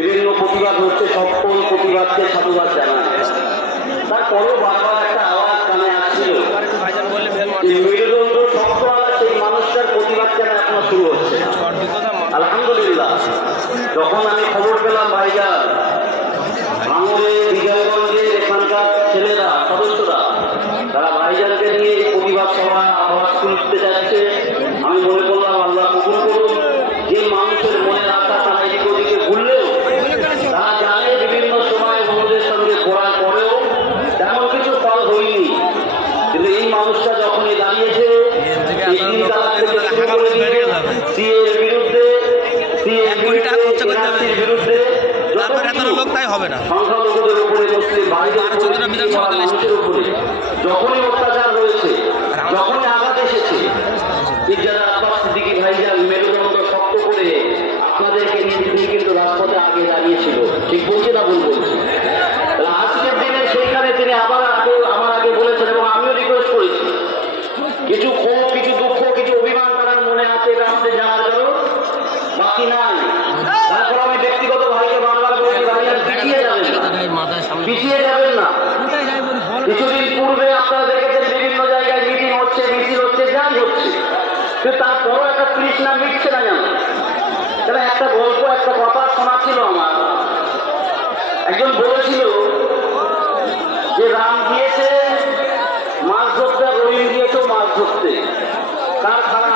বিভিন্ন প্রতিবাদ হচ্ছে, সকল প্রতিবাদকে সাধুবাদ জানায়। তারপরেও বারবার একটা আওয়াজ কানে আসছিল যে মেরুদণ্ড শক্তওয়ালা সেই মানুষটার প্রতিবাদ কেন এখনো শুরু হচ্ছে। আলহামদুলিল্লাহ, যখন আমি খবর পেলাম ভাইজান ভাঙড়ে বিজয়গঞ্জের এখানকার ছেলেরা সদস্যরা তারা ভাইজানকে নিয়ে এই প্রতিবাদ সভা আওয়াজ তুলতে যাচ্ছে, আমি মনে করলাম আল্লাহ কবুল করুন। যে মানুষের মনে আশা তারা এদিক ওদিকে ভুললেও তারা জানে বিভিন্ন সময় বন্ধুদের সঙ্গে ঘোরার পরেও তেমন কিছু ফল হয়নি, কিন্তু এই মানুষটা যখনই দাঁড়িয়েছে সিএর বিরুদ্ধে বিরুদ্ধে সংখ্যালঘুদের উপরে মুসলিম ভাইদের উপরে যখনই অত্যাচার হয়েছে, যখনই আঘাত এসেছে, মির্জা আব্বাস সিদ্দিকী ভাইজান মেরুদণ্ড শক্ত করে আপনাদেরকে নিয়ে তিনি কিন্তু রাজপথে আগে দাঁড়িয়েছিল। ঠিক বলছি না ভুল বলছি? আজকের দিনে সেইখানে তিনি আবার আমার আগে বলেছেন এবং আমিও রিকোয়েস্ট করেছি, কিছু ক্ষোভ, কিছু দুঃখ, কিছু অভিমান তার মনে আছে, এটা আমাদের জানার জন্য বাকি নাই। তারপর আমি ব্যক্তিগত ভাইকে বারবার বলছি, ভাইয়া পিছিয়ে যাবেন না। কিছুদিন পূর্বে আপনারা দেখেছেন বিভিন্ন জায়গায় মিটিং হচ্ছে, মিছিল হচ্ছে, যাই হচ্ছে, কিন্তু তারপরও একটা তৃষ্ণা মিটছে না জানো। তাহলে একটা গল্প, একটা কথা শোনা ছিল আমার। একজন বলেছিল যে রাম গিয়েছে মাছ ধরতে, রহিম গিয়েছে মাছ ধরতে, কার খারাপ